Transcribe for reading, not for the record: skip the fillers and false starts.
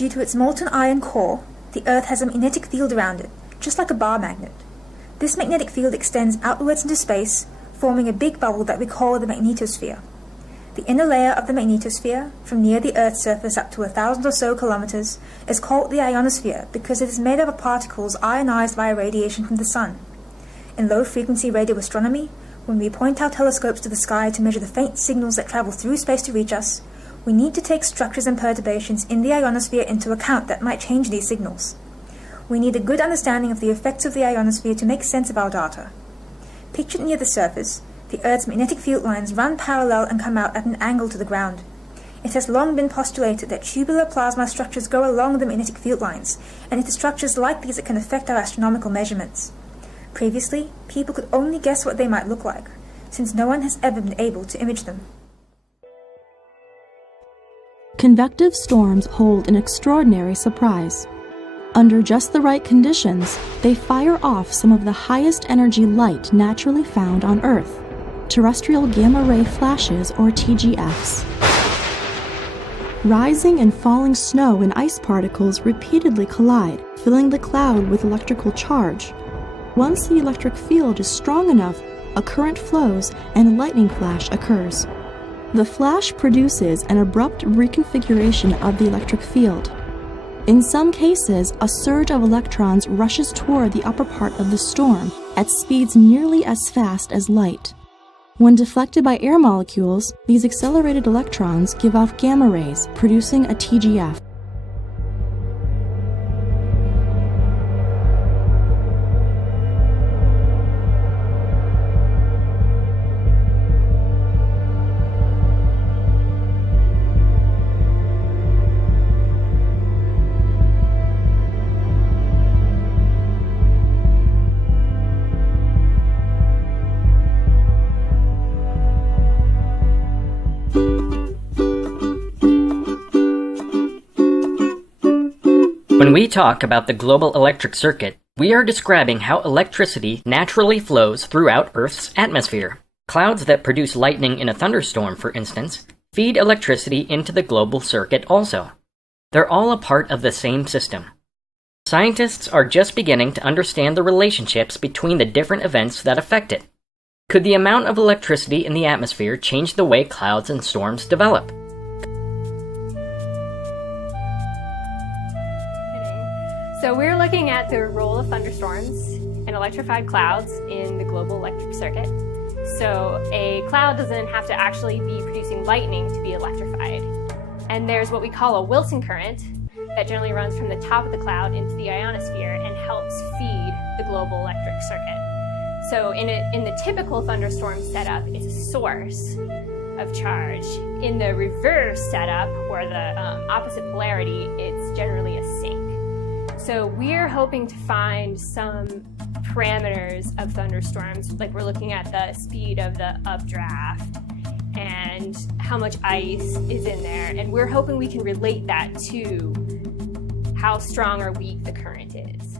Due to its molten iron core, the Earth has a magnetic field around it, just like a bar magnet. This magnetic field extends outwards into space, forming a big bubble that we call the magnetosphere. The inner layer of the magnetosphere, from near the Earth's surface up to 1,000 or so kilometers, is called the ionosphere because it is made up of particles ionized via radiation from the sun. In low-frequency radio astronomy, when we point our telescopes to the sky to measure the faint signals that travel through space to reach us, we need to take structures and perturbations in the ionosphere into account that might change these signals. We need a good understanding of the effects of the ionosphere to make sense of our data. Pictured near the surface, the Earth's magnetic field lines run parallel and come out at an angle to the ground. It has long been postulated that tubular plasma structures go along the magnetic field lines, and it is structures like these that can affect our astronomical measurements. Previously, people could only guess what they might look like, since no one has ever been able to image them. Convective storms hold an extraordinary surprise. Under just the right conditions, they fire off some of the highest energy light naturally found on Earth, terrestrial gamma-ray flashes or TGFs. Rising and falling snow and ice particles repeatedly collide, filling the cloud with electrical charge. Once the electric field is strong enough, a current flows and a lightning flash occurs. The flash produces an abrupt reconfiguration of the electric field. In some cases, a surge of electrons rushes toward the upper part of the storm at speeds nearly as fast as light. When deflected by air molecules, these accelerated electrons give off gamma rays, producing a TGF. When we talk about the global electric circuit, we are describing how electricity naturally flows throughout Earth's atmosphere. Clouds that produce lightning in a thunderstorm, for instance, feed electricity into the global circuit also. They're all a part of the same system. Scientists are just beginning to understand the relationships between the different events that affect it. Could the amount of electricity in the atmosphere change the way clouds and storms develop? So we're looking at the role of thunderstorms and electrified clouds in the global electric circuit. So a cloud doesn't have to actually be producing lightning to be electrified. And there's what we call a Wilson current that generally runs from the top of the cloud into the ionosphere and helps feed the global electric circuit. So in the typical thunderstorm setup, it's a source of charge. In the reverse setup, or the opposite polarity, it's generally a sink. So we're hoping to find some parameters of thunderstorms, like we're looking at the speed of the updraft and how much ice is in there, and we're hoping we can relate that to how strong or weak the current is.